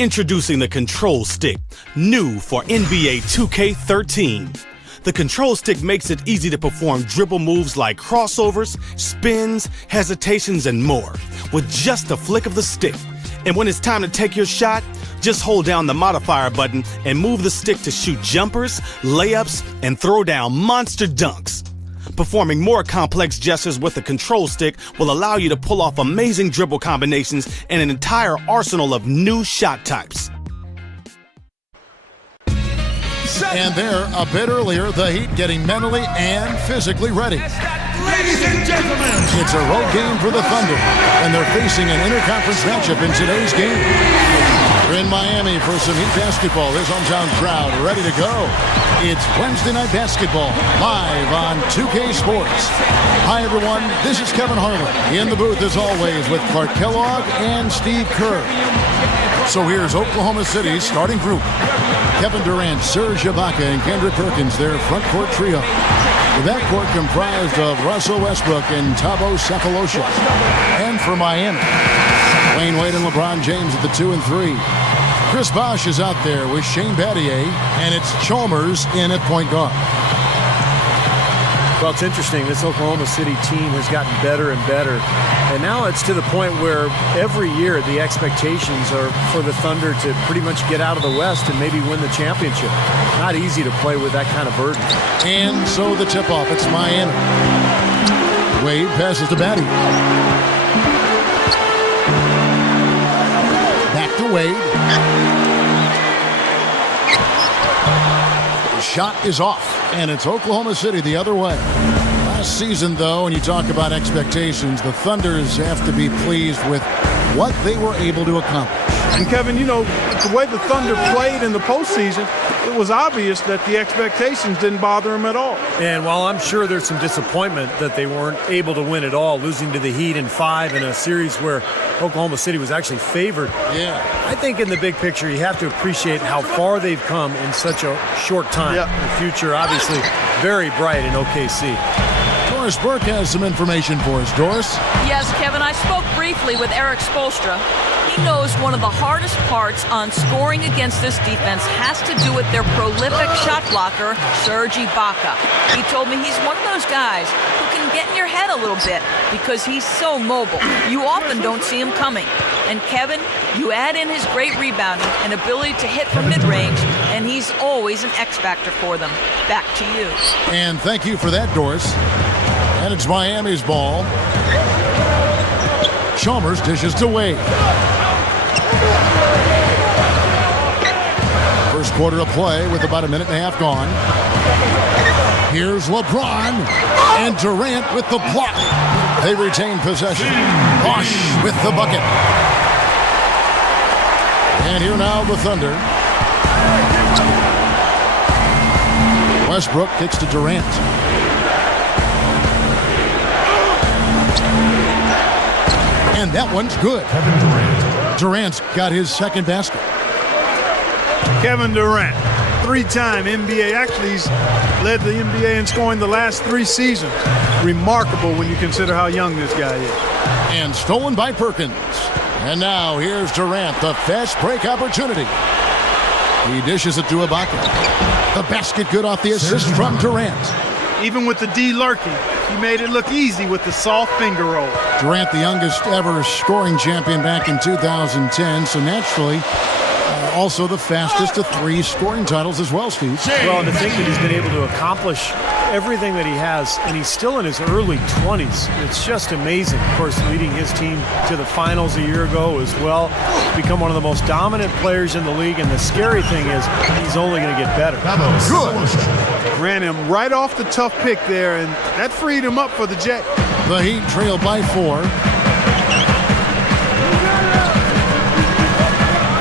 Introducing the Control Stick, new for NBA 2K13. The Control Stick makes it easy to perform dribble moves like crossovers, spins, hesitations, and more, with just a flick of the stick. And when it's time to take your shot, just hold down the modifier button and move the stick to shoot jumpers, layups, and throw down monster dunks. Performing more complex gestures with the Control Stick will allow you to pull off amazing dribble combinations and an entire arsenal of new shot types. And there, a bit earlier, the Heat getting mentally and physically ready. Ladies and gentlemen, It's a road game for the Thunder, and they're facing an interconference matchup in today's game. We're in Miami for some Heat basketball. This hometown crowd ready to go. It's Wednesday Night Basketball, live on 2K Sports. Hi, everyone. This is Kevin Harlan. In the booth, as always, with Clark Kellogg and Steve Kerr. So here's Oklahoma City's starting group. Kevin Durant, Serge Ibaka, and Kendrick Perkins, their front court trio. The backcourt comprised of Russell Westbrook and Thabo Sefolosha. And for Miami, Wayne Wade and LeBron James at the 2 and 3. Chris Bosh is out there with Shane Battier, and it's Chalmers in at point guard. Well, it's interesting. This Oklahoma City team has gotten better and better. And now it's to the point where every year the expectations are for the Thunder to pretty much get out of the West and maybe win the championship. Not easy to play with that kind of burden. And so the tip-off, it's Miami. Wade passes to Battier. Back to Wade. The shot is off, and it's Oklahoma City the other way. Last season, though, when you talk about expectations, the Thunders have to be pleased with what they were able to accomplish. And Kevin, you know, the way the Thunder played in the postseason, it was obvious that the expectations didn't bother them at all. And while I'm sure there's some disappointment that they weren't able to win at all, losing to the Heat in 5 in a series where Oklahoma City was actually favored. Yeah. I think in the big picture, you have to appreciate how far they've come in such a short time. Yep. The future, obviously, very bright in OKC. Doris Burke has some information for us. Doris? Yes, Kevin, I spoke briefly with Eric Spoelstra. He knows one of the hardest parts on scoring against this defense has to do with their prolific shot blocker, Serge Ibaka. He told me he's one of those guys who can get in your head a little bit because he's so mobile. You often don't see him coming. And Kevin, you add in his great rebounding and ability to hit from mid-range, and he's always an X-factor for them. Back to you. And thank you for that, Doris. And it's Miami's ball. Chalmers dishes to Wade. First quarter of play with about a minute and a half gone. Here's LeBron and Durant with the block. They retain possession. Bosh with the bucket. And here now the Thunder. Westbrook kicks to Durant. And that one's good. Kevin Durant. Durant's got his second basket. Kevin Durant, 3-time NBA. Actually, he's led the NBA in scoring the last 3 seasons. Remarkable when you consider how young this guy is. And stolen by Perkins. And now here's Durant, the fast break opportunity. He dishes it to Ibaka. The basket good off the assist from Durant. Even with the D lurking, he made it look easy with the soft finger roll. Durant, the youngest ever scoring champion back in 2010, so naturally also the fastest to 3 scoring titles as well, Steve. Well, and to think that he's been able to accomplish everything that he has, and he's still in his early 20s. It's just amazing. Of course, leading his team to the finals a year ago as well. Become one of the most dominant players in the league, and the scary thing is he's only going to get better. Good. Ran him right off the tough pick there, and that freed him up for the Jet. The Heat trail by 4.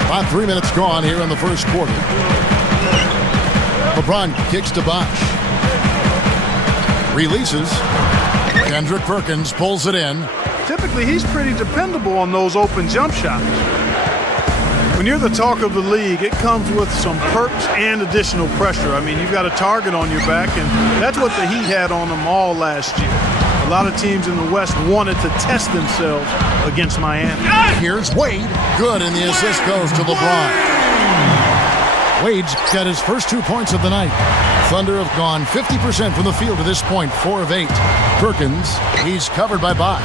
About 3 minutes gone here in the first quarter. LeBron kicks to Bosh. Releases. Kendrick Perkins pulls it in. Typically, he's pretty dependable on those open jump shots. When you're the talk of the league, it comes with some perks and additional pressure. I mean, you've got a target on your back, and that's what the Heat had on them all last year. A lot of teams in the West wanted to test themselves against Miami. Here's Wade. Good, and the assist goes to LeBron. Wade's got his first 2 points of the night. Thunder have gone 50% from the field to this point, 4 of 8. Perkins, he's covered by Bosch.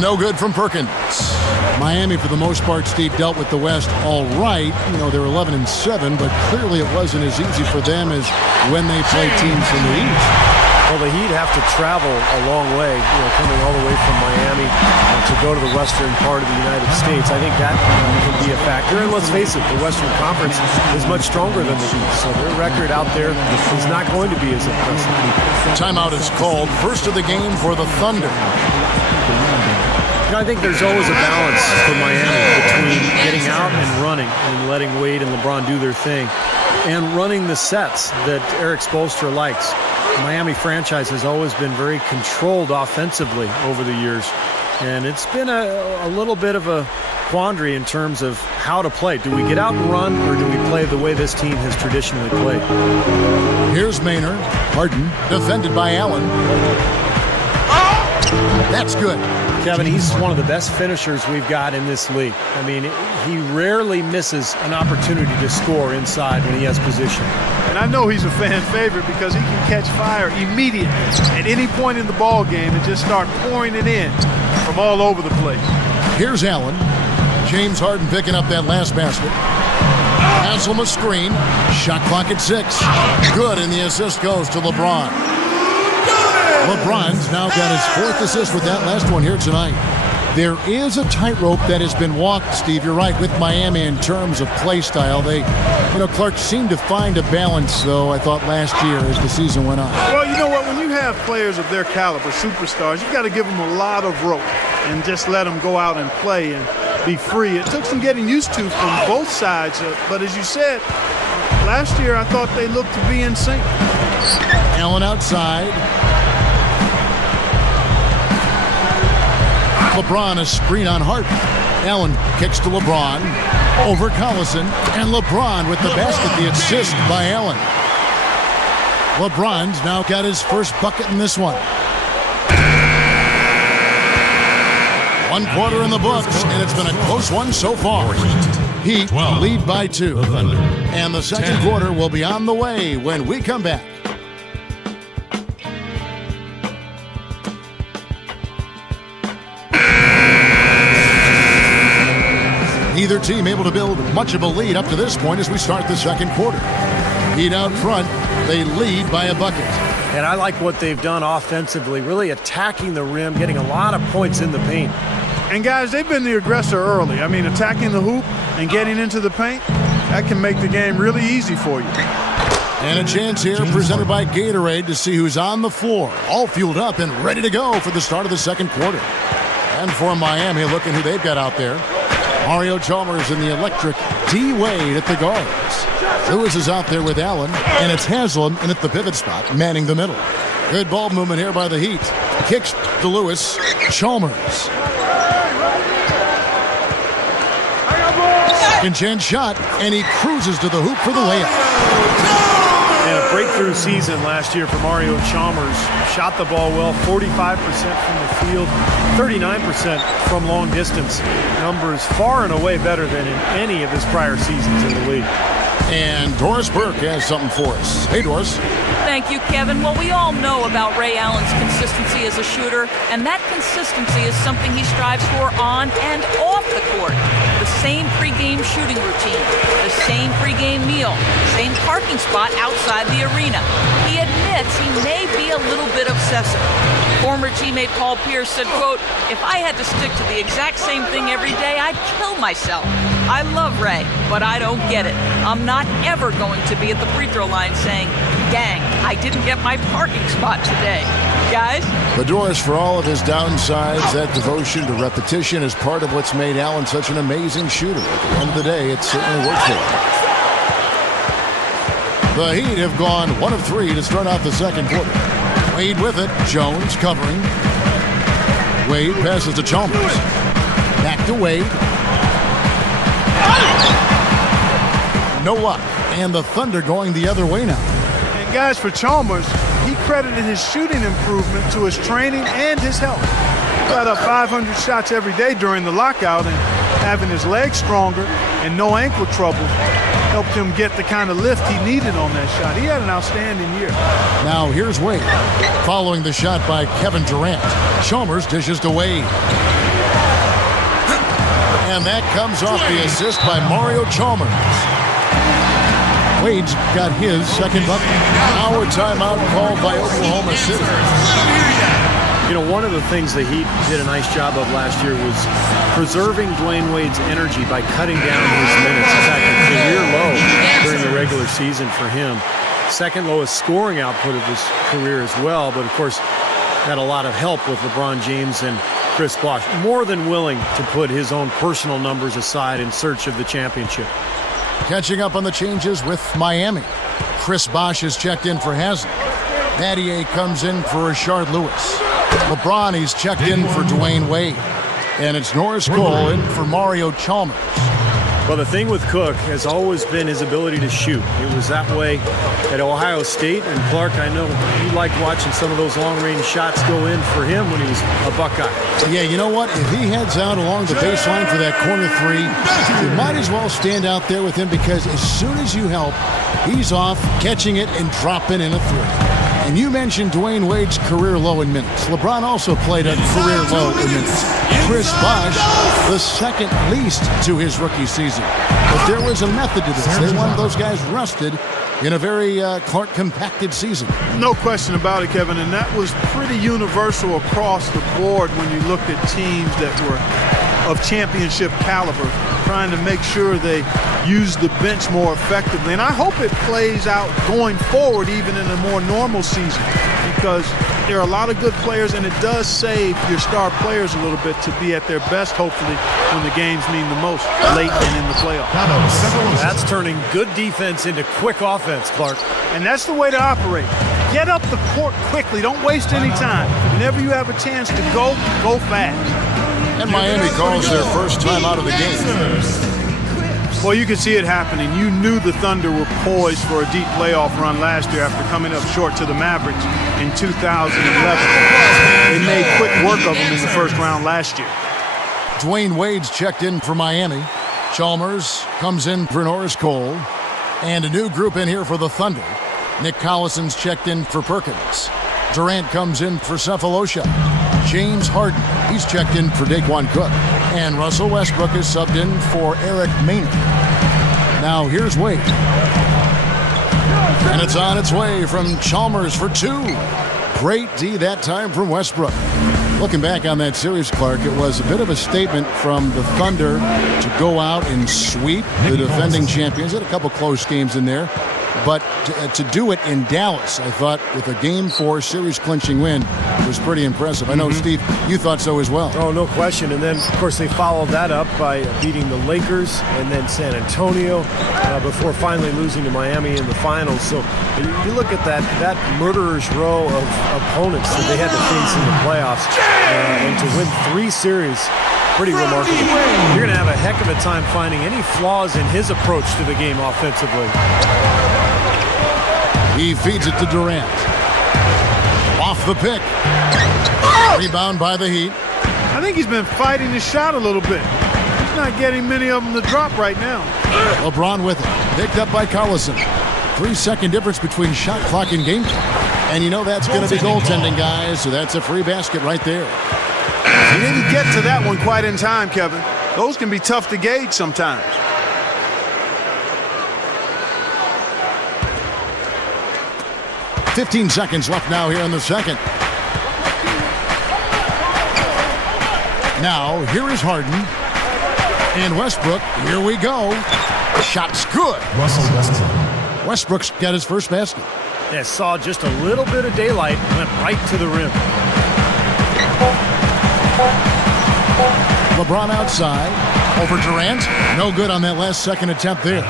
No good from Perkins. Miami, for the most part, Steve, dealt with the West all right. You know, they're 11-7, but clearly it wasn't as easy for them as when they played teams from the East. Well, the Heat have to travel a long way, coming all the way from Miami to go to the western part of the United States. I think that can be a factor. And let's face it, the Western Conference is much stronger than the East, so their record out there is not going to be as impressive. Timeout is called. First of the game for the Thunder. I think there's always a balance for Miami between getting out and running and letting Wade and LeBron do their thing and running the sets that Eric Spoelstra likes. The Miami franchise has always been very controlled offensively over the years, and it's been a little bit of a quandary in terms of how to play. Do we get out and run, or do we play the way this team has traditionally played? Here's Maynard. Harden, defended by Allen. That's good. Kevin, he's one of the best finishers we've got in this league. I mean, he rarely misses an opportunity to score inside when he has position. And I know he's a fan favorite because he can catch fire immediately at any point in the ball game and just start pouring it in from all over the place. Here's Allen. James Harden picking up that last basket. Haslam a screen. Shot clock at 6. Good, and the assist goes to LeBron. LeBron's now got his 4th assist with that last one here tonight. There is a tightrope that has been walked, Steve. You're right, with Miami in terms of play style. They, Clark seemed to find a balance, though, I thought, last year as the season went on. Well, you know what? When you have players of their caliber, superstars, you've got to give them a lot of rope and just let them go out and play and be free. It took some getting used to from both sides, but as you said, last year I thought they looked to be in sync. Allen outside. LeBron a screen on Harden. Allen kicks to LeBron. Over Collison. And LeBron with the basket, the assist by Allen. LeBron's now got his first bucket in this one. 1 quarter in the books, and it's been a close one so far. Heat lead by 2. And the second quarter will be on the way when we come back. Neither team able to build much of a lead up to this point as we start the second quarter. Heat out front, they lead by a bucket. And I like what they've done offensively, really attacking the rim, getting a lot of points in the paint. And guys, they've been the aggressor early. I mean, attacking the hoop and getting into the paint, that can make the game really easy for you. And a chance here presented by Gatorade to see who's on the floor, all fueled up and ready to go for the start of the second quarter. And for Miami, looking who they've got out there. Mario Chalmers in the electric D. Wade at the guards. Lewis is out there with Allen, and it's Haslam in at the pivot spot, manning the middle. Good ball movement here by the Heat. Kicks to Lewis. Chalmers. Second chance shot, and he cruises to the hoop for the layup. And a breakthrough season last year for Mario Chalmers. Shot the ball well, 45% from the field, 39% from long distance. Numbers far and away better than in any of his prior seasons in the league. And Doris Burke has something for us. Hey, Doris. Thank you, Kevin. Well, we all know about Ray Allen's consistency as a shooter, and that consistency is something he strives for on and off the court. The same pregame shooting routine, the same pregame meal, same parking spot outside the arena. He admits he may be a little bit obsessive. Former teammate Paul Pierce said, quote, "If I had to stick to the exact same thing every day, I'd kill myself. I love Ray, but I don't get it. I'm not ever going to be at the free throw line saying, dang, I didn't get my parking spot today." Guys? But Doris, for all of his downsides, that devotion to repetition is part of what's made Allen such an amazing shooter. At the end of the day, it certainly worked for him. The Heat have gone 1 of 3 to start out the second quarter. Wade with it. Jones covering. Wade passes to Chalmers. Back to Wade. No luck. And the Thunder going the other way now. And guys, for Chalmers, he credited his shooting improvement to his training and his health. He got up 500 shots every day during the lockout, and having his legs stronger and no ankle trouble helped him get the kind of lift he needed on that shot. He had an outstanding year. Now here's Wade. Following the shot by Kevin Durant. Chalmers dishes to Wade. And that comes off the assist by Mario Chalmers. Wade's got his second bucket. Now a timeout called by Oklahoma City. You know, one of the things the Heat did a nice job of last year was preserving Dwayne Wade's energy by cutting down his minutes. In fact, a career low during the regular season for him. Second lowest scoring output of his career as well, but of course had a lot of help with LeBron James and Chris Bosh. More than willing to put his own personal numbers aside in search of the championship. Catching up on the changes with Miami. Chris Bosh is checked in for Haslem. Battier comes in for Rashard Lewis. LeBron, he's checked in for Dwayne Wade. And it's Norris Cole in for Mario Chalmers. Well, the thing with Cook has always been his ability to shoot. It was that way at Ohio State. And Clark, I know you liked watching some of those long-range shots go in for him when he was a Buckeye. Yeah, you know what? If he heads out along the baseline for that corner three, you might as well stand out there with him, because as soon as you help, he's off catching it and dropping in a three. And you mentioned Dwayne Wade's career low in minutes. LeBron also played at career low in minutes. Chris Bosh, the second least to his rookie season. But there was a method to this. They wanted those guys rested in a very compacted season. No question about it, Kevin, and that was pretty universal across the board when you looked at teams that were of championship caliber, trying to make sure they use the bench more effectively. And I hope it plays out going forward, even in a more normal season, because there are a lot of good players, and it does save your star players a little bit to be at their best, hopefully, when the games mean the most, late and in the playoffs. That's turning good defense into quick offense, Clark. And that's the way to operate. Get up the court quickly. Don't waste any time. Whenever you have a chance to go fast. And Miami calls their first time out of the game. Well, you could see it happening. You knew the Thunder were poised for a deep playoff run last year after coming up short to the Mavericks in 2011. They made quick work of them in the first round last year. Dwayne Wade's checked in for Miami. Chalmers comes in for Norris Cole. And a new group in here for the Thunder. Nick Collison's checked in for Perkins. Durant comes in for Cephalosha. James Harden, he's checked in for Daquan Cook. And Russell Westbrook is subbed in for Eric Maynard. Now here's Wade. And it's on its way from Chalmers for two. Great D that time from Westbrook. Looking back on that series, Clark, it was a bit of a statement from the Thunder to go out and sweep the defending champions. Had a couple close games in there. But to do it in Dallas, I thought, with a Game 4 series-clinching win, was pretty impressive. I know, Steve, you thought so as well. Oh, no question. And then, of course, they followed that up by beating the Lakers and then San Antonio before finally losing to Miami in the finals. So you look at that murderer's row of opponents that they had to face in the playoffs, and to win 3 series, pretty remarkable. You're going to have a heck of a time finding any flaws in his approach to the game offensively. He feeds it to Durant. Off the pick. Rebound by the Heat. I think he's been fighting his shot a little bit. He's not getting many of them to drop right now. LeBron with it. Picked up by Collison. 3-second difference between shot clock and game clock. And you know that's going to be goaltending, guys, so that's a free basket right there. He didn't get to that one quite in time, Kevin. Those can be tough to gauge sometimes. .15 seconds left now here in the second. Now, here is Harden. And Westbrook, here we go. Shot's good. Westbrook's got his first basket. Yeah, saw just a little bit of daylight, went right to the rim. LeBron outside. Over Durant. No good on that last second attempt there.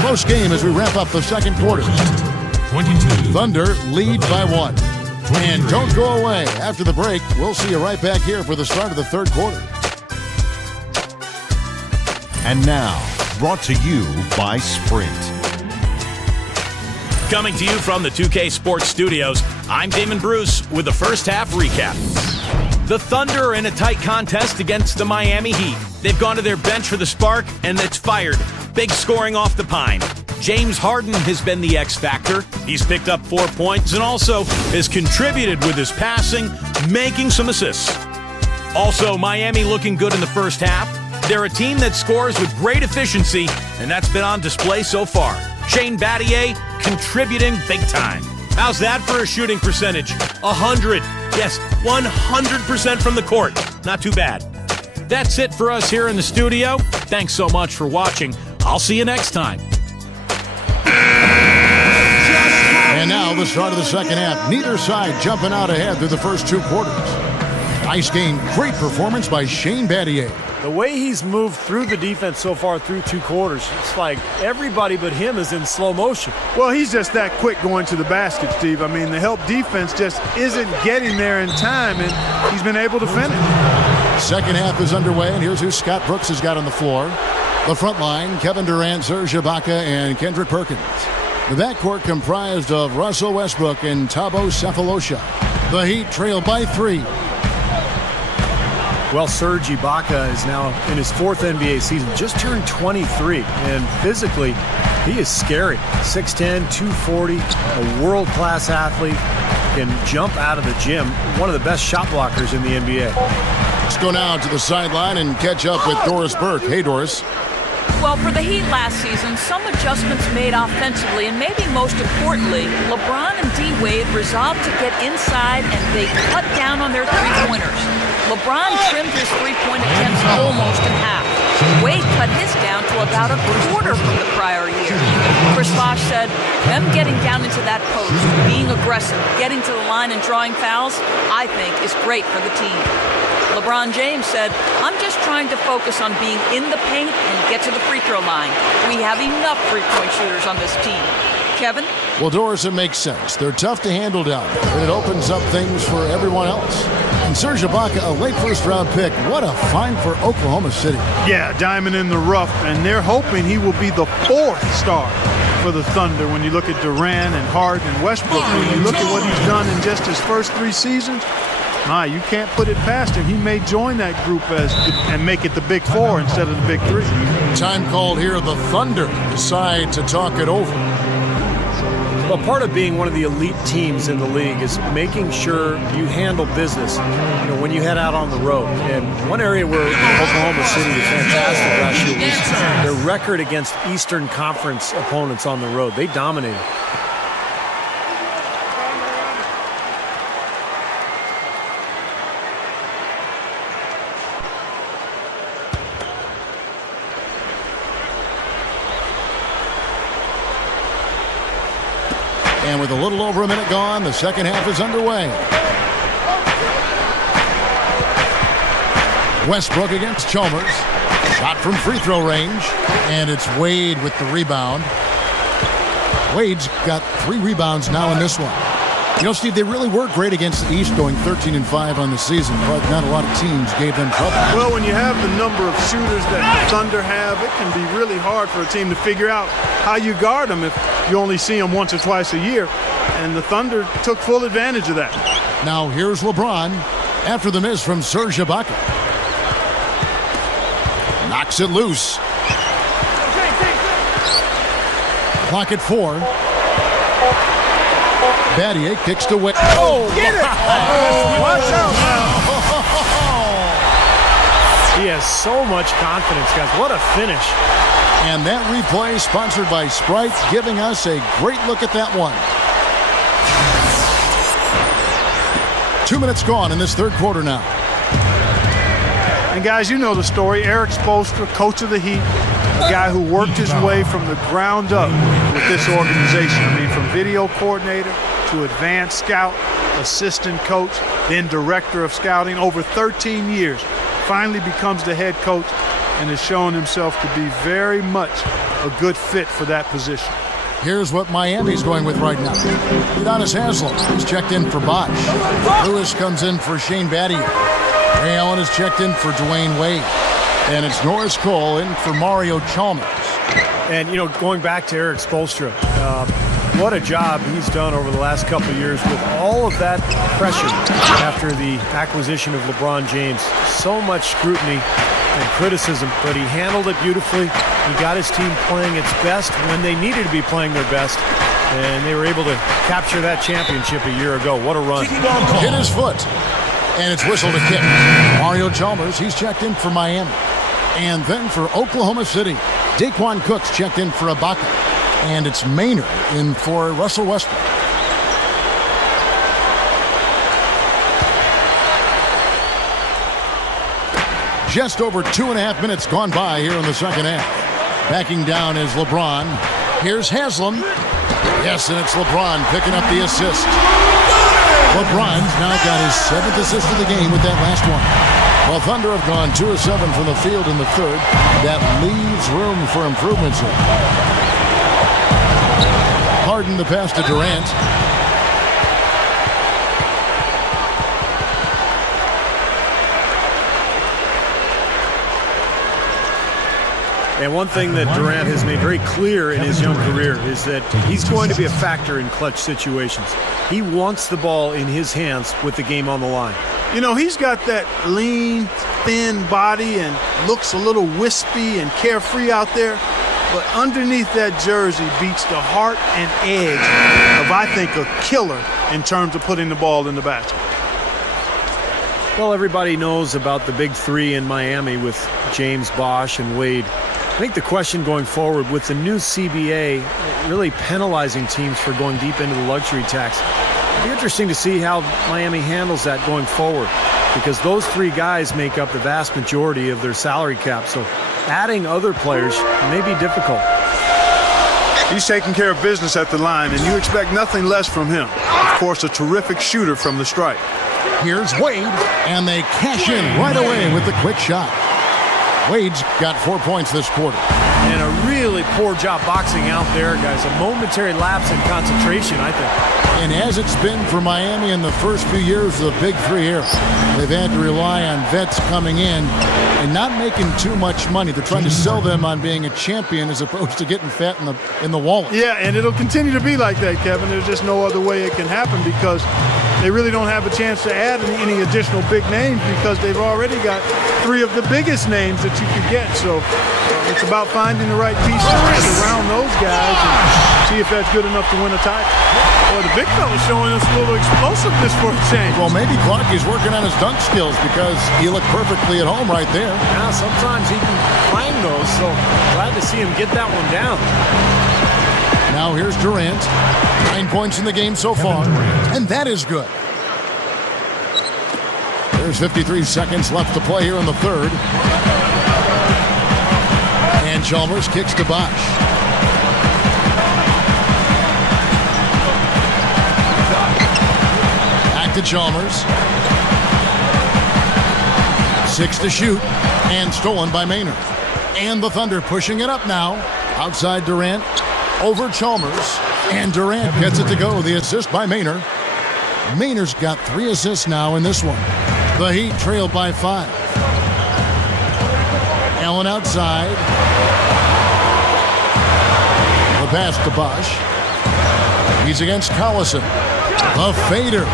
Close game as we wrap up the second quarter. 22. Thunder lead by 1. And don't go away. After the break, we'll see you right back here for the start of the third quarter. And now, brought to you by Sprint. Coming to you from the 2K Sports Studios, I'm Damon Bruce with the first half recap. The Thunder are in a tight contest against the Miami Heat. They've gone to their bench for the spark, and it's fired. Big scoring off the pine. James Harden has been the X factor. He's picked up 4 points and also has contributed with his passing, making some assists. Also, Miami looking good in the first half. They're a team that scores with great efficiency, and that's been on display so far. Shane Battier contributing big time. How's that for a shooting percentage? 100. Yes, 100% from the court. Not too bad. That's it for us here in the studio. Thanks so much for watching. I'll see you next time. And now the start of the second half. Neither side jumping out ahead through the first 2 quarters. Nice game. Great performance by Shane Battier. The way he's moved through the defense so far through 2 quarters, it's like everybody but him is in slow motion. Well, he's just that quick going to the basket, Steve. I mean, the help defense just isn't getting there in time, and he's been able to finish. Second half is underway, and here's who Scott Brooks has got on the floor. The front line, Kevin Durant, Serge Ibaka, and Kendrick Perkins. The backcourt comprised of Russell Westbrook and Thabo Sefolosha. The Heat trail by 3. Well, Serge Ibaka is now in his 4th NBA season, just turned 23, and physically, he is scary. 6'10", 240, a world-class athlete, can jump out of the gym, one of the best shot blockers in the NBA. Let's go now to the sideline and catch up with Doris Burke. Hey, Doris. Well, for the Heat last season, some adjustments made offensively, and maybe most importantly, LeBron and D-Wade resolved to get inside, and they cut down on their three-pointers. LeBron trimmed his three-point attempts almost in half. Wade cut his down to about a quarter from the prior year. Chris Bosh said, them getting down into that post, being aggressive, getting to the line and drawing fouls, I think is great for the team. LeBron James said, I'm just trying to focus on being in the paint and get to the free throw line. We have enough three-point shooters on this team. Kevin? Well, Doris, it makes sense. They're tough to handle down there, and it opens up things for everyone else. And Serge Ibaka, a late first-round pick. What a find for Oklahoma City. Yeah, diamond in the rough, and they're hoping he will be the 4th star for the Thunder. When you look at Durant and Harden and Westbrook, when you look at what he's done in just his first 3 seasons, you can't put it past him. He may join that group and make it the Big 4 instead of the Big 3. Time called here. The Thunder decide to talk it over. Well, part of being one of the elite teams in the league is making sure you handle business, when you head out on the road. And one area where Oklahoma City was fantastic last year was their record against Eastern Conference opponents on the road. They dominated. And with a little over a minute gone, the second half is underway. Westbrook against Chalmers. Shot from free throw range. And it's Wade with the rebound. Wade's got 3 rebounds now in this one. Steve, they really were great against the East, going 13-5 on the season, but not a lot of teams gave them trouble. Well, when you have the number of shooters that the Thunder have, it can be really hard for a team to figure out how you guard them if you only see them once or twice a year. And the Thunder took full advantage of that. Now here's LeBron after the miss from Serge Ibaka. Knocks it loose. Clock at 4. Battier kicks to Wade. Oh, get it! Watch out now. He has so much confidence, guys. What a finish. And that replay sponsored by Sprite, giving us a great look at that one. 2 minutes gone in this third quarter now. And guys, you know the story. Eric Spoelstra, coach of the Heat, a guy who worked his way from the ground up with this organization. I mean, from video coordinator to advanced scout, assistant coach, then director of scouting, over 13 years. Finally becomes the head coach and has shown himself to be very much a good fit for that position. Here's what Miami's going with right now. Udonis Haslem is checked in for Bosh. Lewis comes in for Shane Battier. Ray Allen is checked in for Dwayne Wade. And it's Norris Cole in for Mario Chalmers. And, going back to Eric Spoelstra, what a job he's done over the last couple of years with all of that pressure after the acquisition of LeBron James. So much scrutiny and criticism, but he handled it beautifully. He got his team playing its best when they needed to be playing their best, and they were able to capture that championship a year ago. What a run. Hit his foot, and it's whistled a kick. Mario Chalmers, he's checked in for Miami. And then for Oklahoma City, Daquan Cook's checked in for Ibaka. And it's Maynard in for Russell Westbrook. Just over 2.5 minutes gone by here in the second half. Backing down is LeBron. Here's Haslam. Yes, and it's LeBron picking up the assist. LeBron's now got his 7th assist of the game with that last one. Well, Thunder have gone 2 of 7 from the field in the third. That leaves room for improvements here. Harden the pass to Durant. And one thing that Durant has made very clear in his young career is that he's going to be a factor in clutch situations. He wants the ball in his hands with the game on the line. You know, he's got that lean, thin body and looks a little wispy and carefree out there. But underneath that jersey beats the heart and edge of, I think, a killer in terms of putting the ball in the basket. Well, everybody knows about the big three in Miami with James, Bosh, and Wade. I think the question going forward with the new CBA really penalizing teams for going deep into the luxury tax, it'll be interesting to see how Miami handles that going forward, because those three guys make up the vast majority of their salary cap. So adding other players may be difficult. He's taking care of business at the line, and you expect nothing less from him. Of course, a terrific shooter from the stripe. Here's Wade, and they cash in right away with the quick shot. Wade's got 4 points this quarter. And a really poor job boxing out there, guys. A momentary lapse in concentration, I think. And as it's been for Miami in the first few years of the Big Three here, they've had to rely on vets coming in and not making too much money. They're trying to sell them on being a champion as opposed to getting fat in the wallet. Yeah, and it'll continue to be like that, Kevin. There's just no other way it can happen because they really don't have a chance to add any additional big names because they've already got 3 of the biggest names that you could get. So it's about finding the right pieces to surround those guys and see if that's good enough to win a title. Boy, the big fella's showing us a little explosiveness for a change. Well, maybe Clarkie's working on his dunk skills because he looked perfectly at home right there. Yeah, sometimes he can climb those, so glad to see him get that one down. Now here's Durant. 9 points in the game so far, and that is good. There's 53 seconds left to play here in the third. And Chalmers kicks to Bosh. Back to Chalmers. 6 to shoot, and stolen by Maynard. And the Thunder pushing it up now. Outside Durant, over Chalmers, and Durant gets it to go. The assist by Maynard. Maynard's got 3 assists now in this one. The Heat trail by 5. Allen outside. The pass to Bosh. He's against Collison. The fader.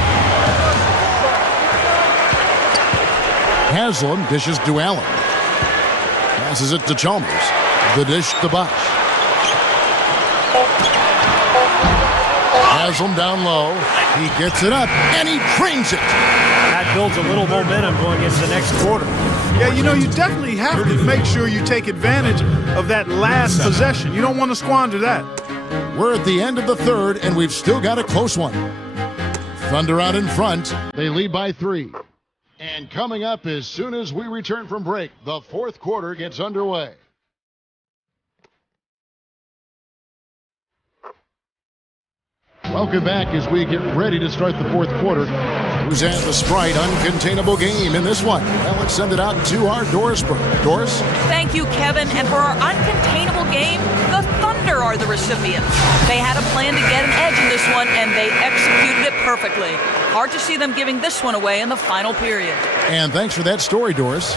Haslam dishes to Allen. Passes it to Chalmers. The dish to Bosh. Haslam down low. He gets it up, and he trains it. That builds a little momentum going into the next quarter. Yeah, you know, you definitely have to make sure you take advantage of that last possession. You don't want to squander that. We're at the end of the third, and we've still got a close one. Thunder out in front. They lead by 3. And coming up as soon as we return from break, the fourth quarter gets underway. Welcome back as we get ready to start the fourth quarter. Who's at the Sprite uncontainable game in this one? Well, let's send it out to our Doris. Doris? Thank you, Kevin. And for our uncontainable game, the Thunder are the recipients. They had a plan to get an edge in this one, and they executed it perfectly. Hard to see them giving this one away in the final period. And thanks for that story, Doris.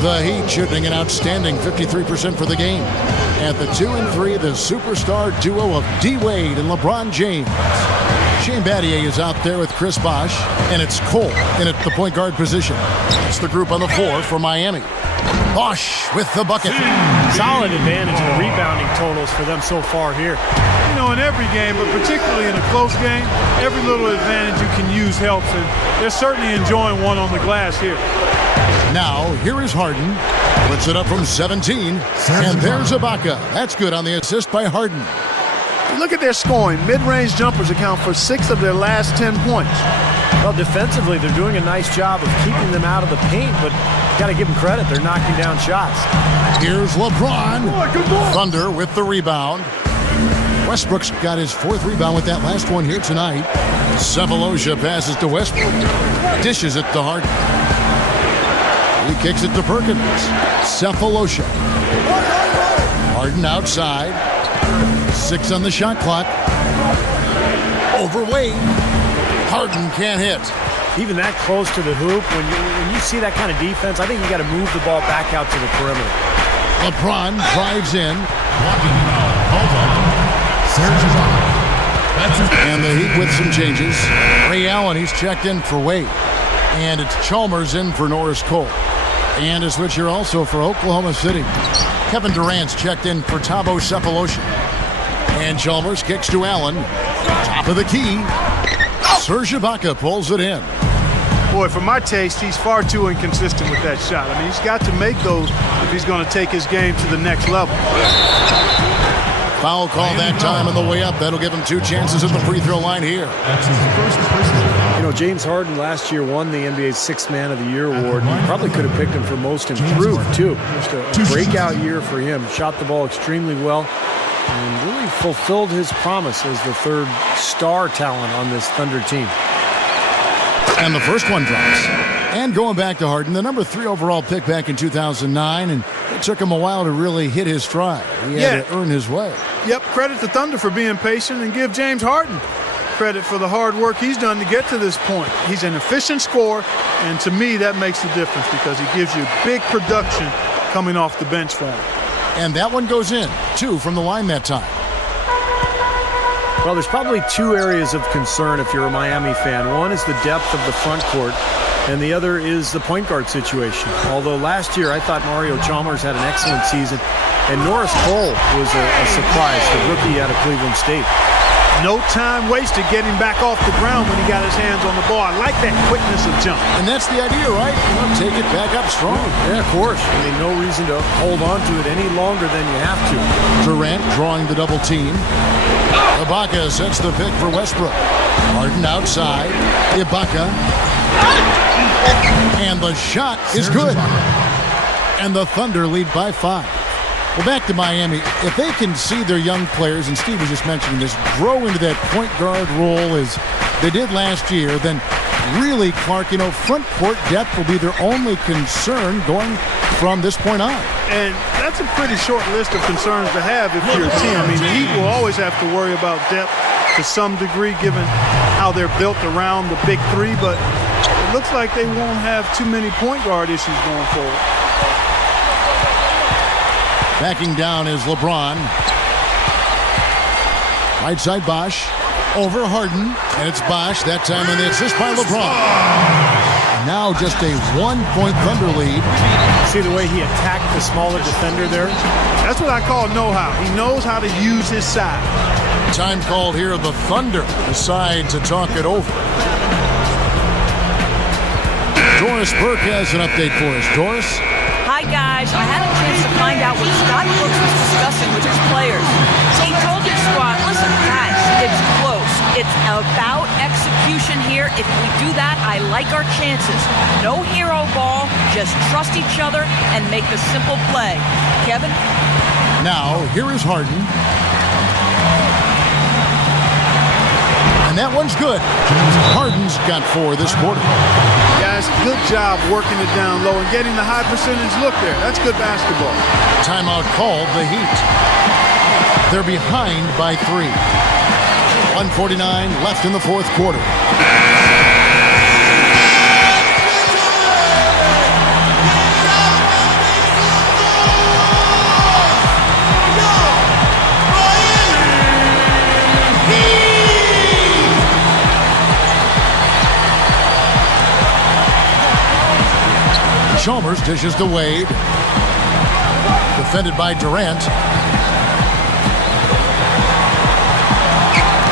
The Heat shooting an outstanding 53% for the game. At the 2 and 3, the superstar duo of D. Wade and LeBron James. Shane Battier is out there with Chris Bosh, and it's Cole in at the point guard position. It's the group on the floor for Miami. Bosh with the bucket. Solid advantage in the rebounding totals for them so far here. You know, in every game, but particularly in a close game, every little advantage you can use helps, and they're certainly enjoying one on the glass here. Now, here is Harden. Puts it up from 17, and there's Ibaka. That's good on the assist by Harden. Look at their scoring. Mid-range jumpers account for 6 of their last 10 points. Well, defensively, they're doing a nice job of keeping them out of the paint, but got to give them credit. They're knocking down shots. Here's LeBron. Thunder with the rebound. Westbrook's got his 4th rebound with that last one here tonight. Sefolosha passes to Westbrook. Dishes it to Harden. He kicks it to Perkins. Sefolosha. Harden outside. 6 on the shot clock. Over Wade. Harden can't hit. Even that close to the hoop, when you see that kind of defense, I think you got to move the ball back out to the perimeter. LeBron drives in. And the Heat with some changes. Ray Allen, he's checked in for Wade. And it's Chalmers in for Norris Cole. And a switch here also for Oklahoma City. Kevin Durant's checked in for Thabo Sefolosha. And Chalmers kicks to Allen. Top of the key. Serge Ibaka pulls it in. Boy, for my taste, he's far too inconsistent with that shot. I mean, he's got to make those if he's going to take his game to the next level. Foul call that time on the way up. That'll give him 2 chances at the free throw line here. You know, James Harden last year won the NBA's 6th Man of the Year award. You probably could have picked him for most improved, too. Just a breakout year for him. Shot the ball extremely well and really fulfilled his promise as the 3rd star talent on this Thunder team. And the first one drops. And going back to Harden, the number 3 overall pick back in 2009, and it took him a while to really hit his stride. He had to earn his way. Yep, credit the Thunder for being patient, and give James Harden credit for the hard work he's done to get to this point. He's an efficient scorer, and to me that makes the difference because he gives you big production coming off the bench for him. And that one goes in. 2 from the line that time. Well, there's probably 2 areas of concern if you're a Miami fan. One is the depth of the front court, and the other is the point guard situation. Although last year I thought Mario Chalmers had an excellent season, and Norris Cole was a surprise, the rookie out of Cleveland State. No time wasted getting back off the ground when he got his hands on the ball. I like that quickness of jump. And that's the idea, right? Take it back up strong. Yeah, of course. I mean, no reason to hold on to it any longer than you have to. Durant drawing the double team. Ibaka sets the pick for Westbrook. Harden outside. Ibaka. And the shot is good. And the Thunder lead by 5. Well, back to Miami. If they can see their young players, and Steve was just mentioning this, grow into that point guard role as they did last year, then really, Clark, front court depth will be their only concern going from this point on. And that's a pretty short list of concerns to have if you're a team. I mean, the Heat will always have to worry about depth to some degree given how they're built around the big 3, but it looks like they won't have too many point guard issues going forward. Backing down is LeBron. Right side Bosh. Over Harden. And it's Bosh. That time on the assist by LeBron. Now just a 1-point Thunder lead. See the way he attacked the smaller defender there? That's what I call know-how. He knows how to use his side. Time called here. The Thunder decide to talk it over. Doris Burke has an update for us. Doris? Hi, guys. I had a chance to find out what Scott Brooks was discussing with his players. He told his squad, listen, guys, it's close. It's about execution here. If we do that, I like our chances. No hero ball, just trust each other and make the simple play. Kevin? Now, here is Harden. And that one's good. Harden's got 4 this quarter. Guys, good job working it down low and getting the high percentage look there. That's good basketball. Timeout called, the Heat. They're behind by 3. 1:49 left in the 4th quarter. Chalmers dishes to Wade. Defended by Durant.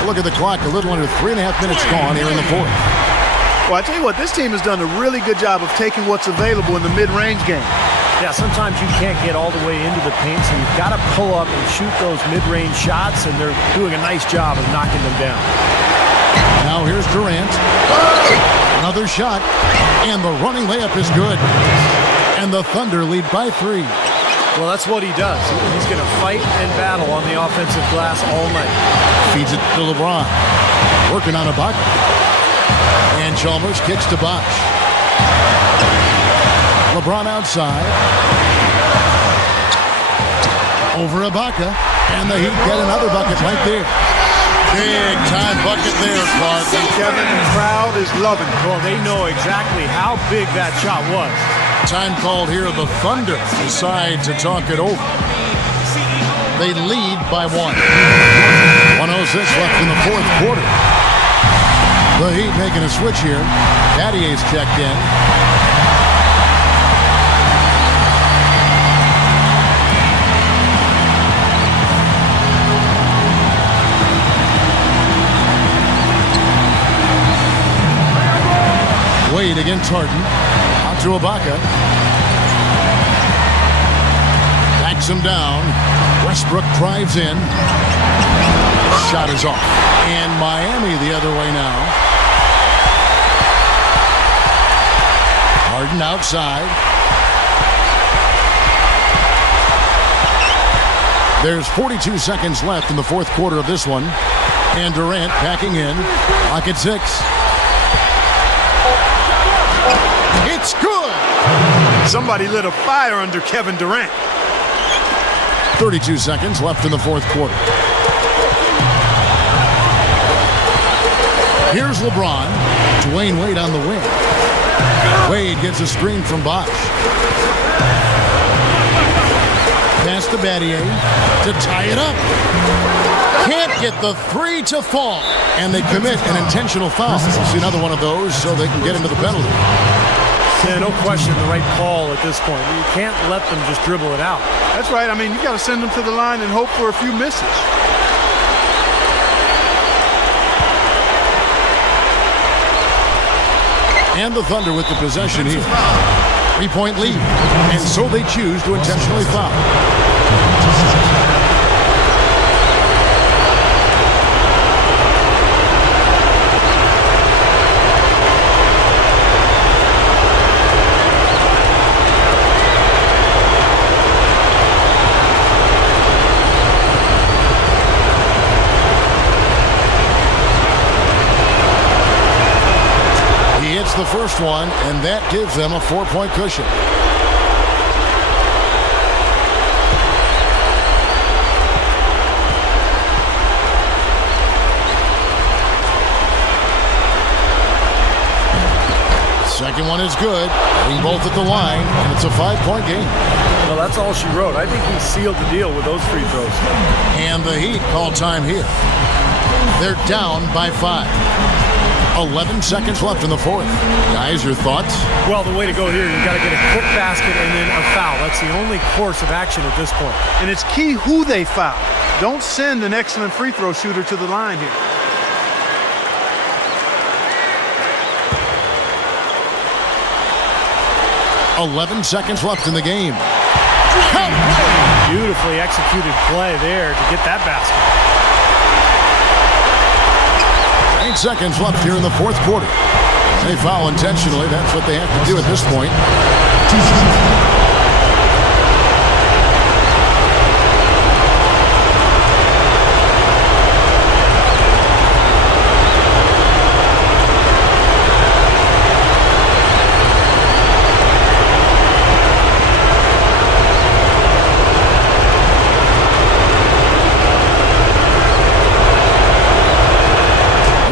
Look at the clock, a little under 3.5 minutes gone here in the fourth. Well, I tell you what, this team has done a really good job of taking what's available in the mid-range game. Yeah, sometimes you can't get all the way into the paint, so you've got to pull up and shoot those mid-range shots, and they're doing a nice job of knocking them down. Now here's Durant. Another shot, and the running layup is good. And the Thunder lead by 3. Well, that's what he does. He's going to fight and battle on the offensive glass all night. Feeds it to LeBron. Working on Ibaka. And Chalmers kicks to Bosch. LeBron outside. Over Ibaka. And the Heat get another bucket right there. Big time bucket there, Clark. Kevin, the crowd is loving it. Well, they know exactly how big that shot was. Time called here. The Thunder decide to talk it over. They lead by 1. 1:06 left in the fourth quarter. The Heat making a switch here. Battier's checked in. Wade against Harden. Out to Ibaka. Backs him down. Westbrook drives in. Shot is off. And Miami the other way now. Harden outside. There's 42 seconds left in the fourth quarter of this one. And Durant backing in. Clock at 6. It's good! Somebody lit a fire under Kevin Durant. 32 seconds left in the fourth quarter. Here's LeBron. Dwayne Wade on the wing. Wade gets a screen from Bosch. Pass to Battier to tie it up. Can't get the 3 to fall. And they commit an intentional foul. See another one of those so they can get into the penalty. Yeah, no question, the right call at this point. You can't let them just dribble it out. That's right. I mean, you got to send them to the line and hope for a few misses. And the Thunder with the possession here. 3-point lead. And so they choose to intentionally foul. The first one, and that gives them a 4-point cushion. Second one is good. Hitting both at the line, and it's a 5-point game. Well, that's all she wrote. I think he sealed the deal with those free throws. And the Heat call time here. They're down by 5. 11 seconds left in the fourth. Guys, your thoughts? Well, the way to go here, you've got to get a quick basket and then a foul. That's the only course of action at this point. And it's key who they foul. Don't send an excellent free throw shooter to the line here. $11 seconds left in the game. Beautifully executed play there to get that basket. 8 seconds left here in the fourth quarter. They foul intentionally. That's what they have to do at this point.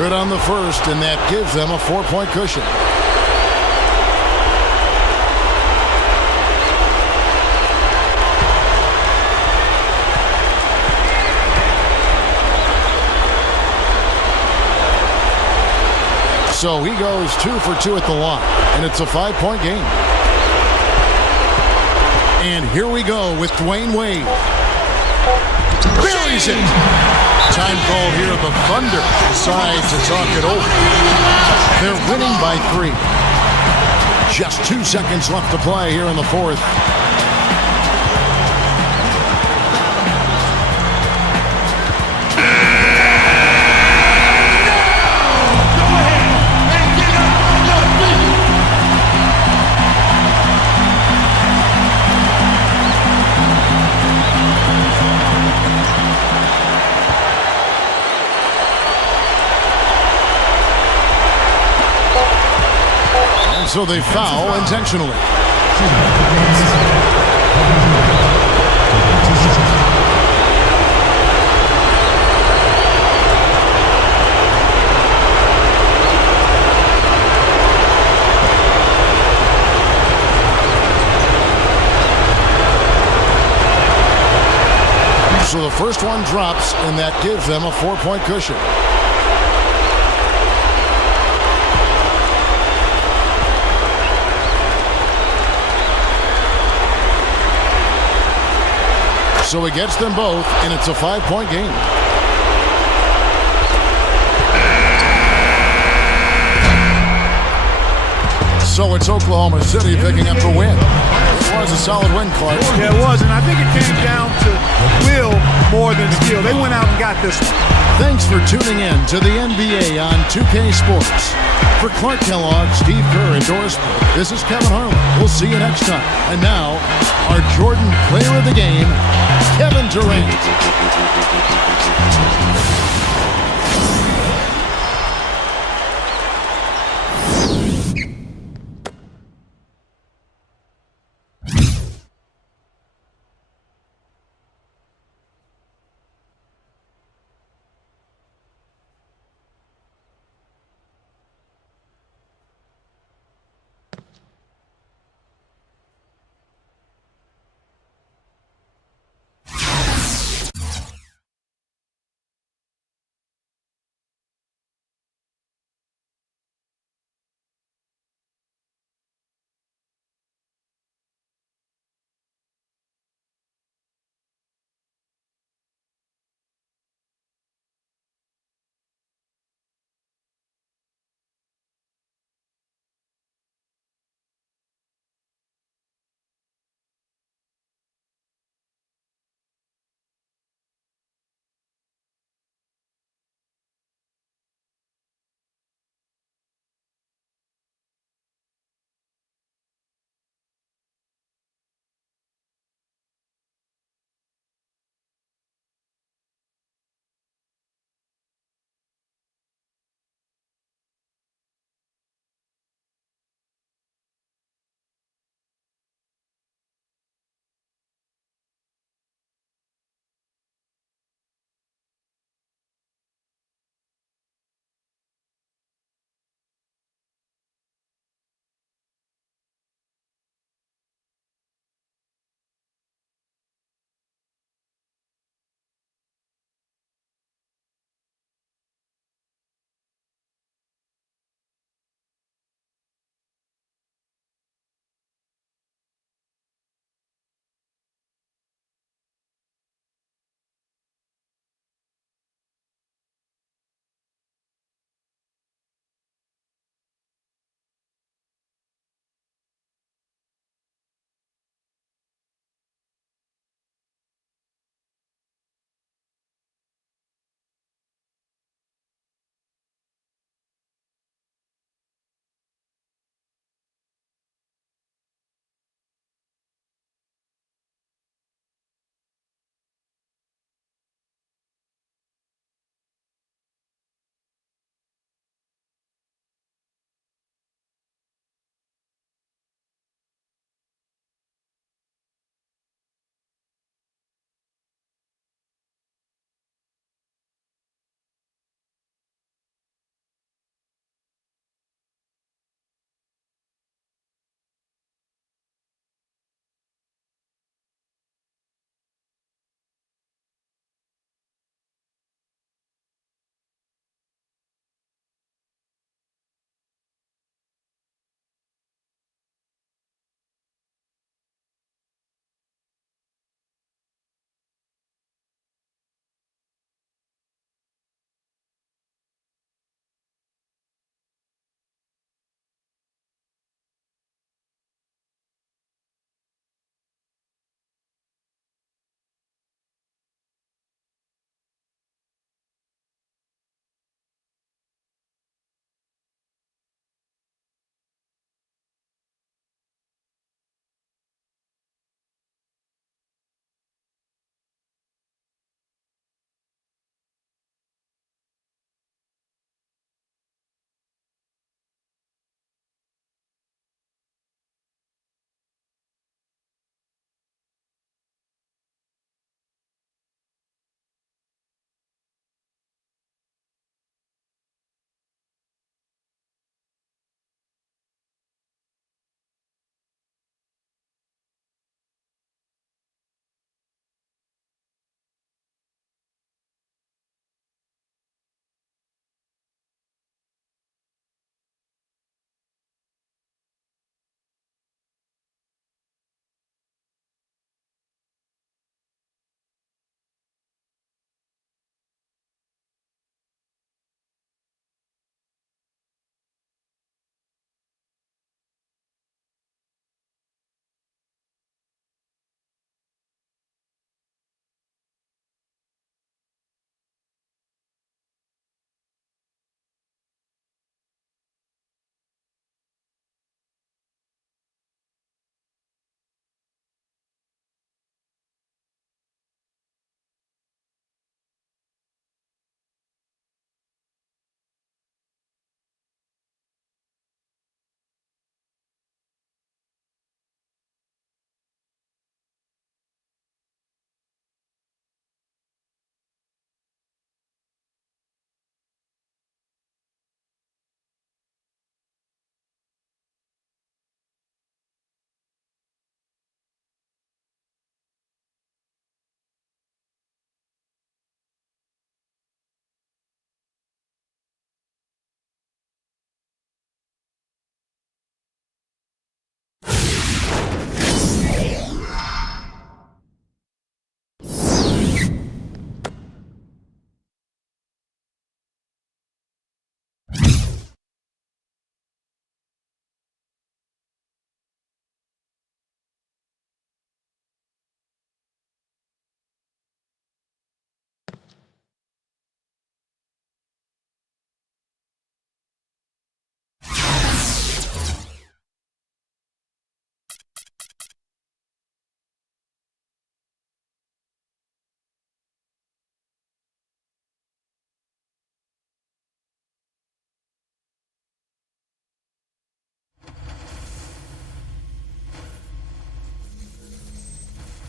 On the first, and that gives them a 4-point cushion. So he goes 2 for 2 at the line, and it's a 5-point game. And here we go with Dwayne Wade. Buries it. Time call here. The Thunder decide to talk it over. They're winning by 3. Just 2 seconds left to play here in the fourth. So they foul intentionally. So the first one drops, and that gives them a 4-point cushion. So he gets them both, and it's a 5-point game. So it's Oklahoma City picking up the win. It was a solid win, Clark. Yeah, it was, and I think it came down to will more than skill. They went out and got this one. Thanks for tuning in to the NBA on 2K Sports. For Clark Kellogg, Steve Kerr, and Doris Burke, this is Kevin Harlan. We'll see you next time. And now, our Jordan Player of the Game, Kevin Durant.